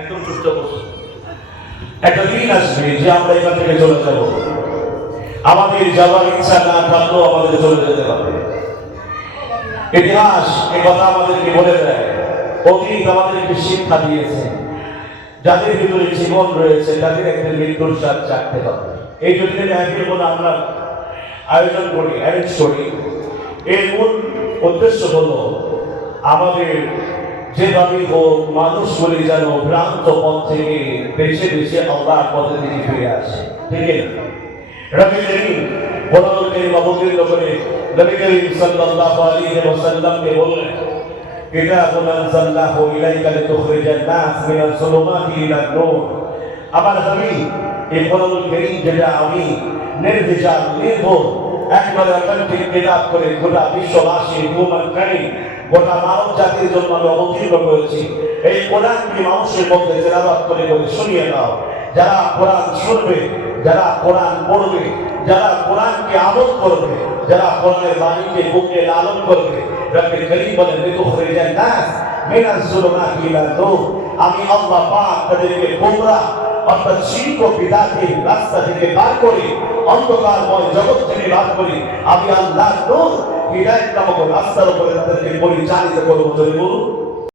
একদম সুস্থ বসে। একটা দিন আসবে যে আমরা এখান থেকে চলে যাব, আমাদের যাওয়ার ইচ্ছা না থাকলেও আমাদের চলে যেতে হবে। ইতিহাস এ কথা আমাদেরকে বলে দেয়, অতীত আমাদেরকে শিক্ষা দিয়েছে, যাদের ভিতরে জীবন রয়েছে তাদের একদিন মৃত্যুর স্বাদ চাকতে হবে। এই জন্য আমরা আয়োজন করি, অ্যারেঞ্জ করি। এর মূল উদ্দেশ্য হলো আমাদের যেভাবে হোক মানুষগুলি যেন ভ্রান্ত পথ থেকে বেছে বেছে আল্লাহর পথে দিকে ফিরে আসে। ঠিক না? রবি করিম বলতে অবতীর্ণ করে নবী করিম সাল্লাল্লাহু আলাইহি ওয়াসাল্লামকে বললেন, কিতাবুন আনজালনাহু ইলাইকা লিতুখরিজান নাস মিনাজ যুলুমাতি ইলান নূর। আমার নবী এই কোরআনুল কারীম যেটা আমি নির্ভেজাল নির্ভুল একবারে অথেন্টিক কিতাব করে গোটা বিশ্ববাসী হুমানকারী গোটা মানব জাতির জন্য আমি অবতীর্ণ করেছি। এই কোরআনকে মানুষের মধ্যে তেলাওয়াত করে করে শুনিয়ে দাও। যারা কোরআন শুনবে, যারা কোরআন পড়বে, যারা কোরআনকে আমল করবে, যারা কোরআনের বাণীকে বুকে লালন করবে, রব্বুল কারীম বলেন লিতুখরিজান নাস মিনাজ যুলুমাতি ইলান নূর। আমি আল্লাহ পাক তাদেরকে গোমরাহ অর্থাৎ শিরক ও বিদআতের রাস্তা থেকে বার করে অন্ধকারময় জগৎ থেকে বার করে আমি আল্লাহর নূর হিদায়াত নামক রাস্তার উপরে তাদেরকে পরিচালিত করব। বলুন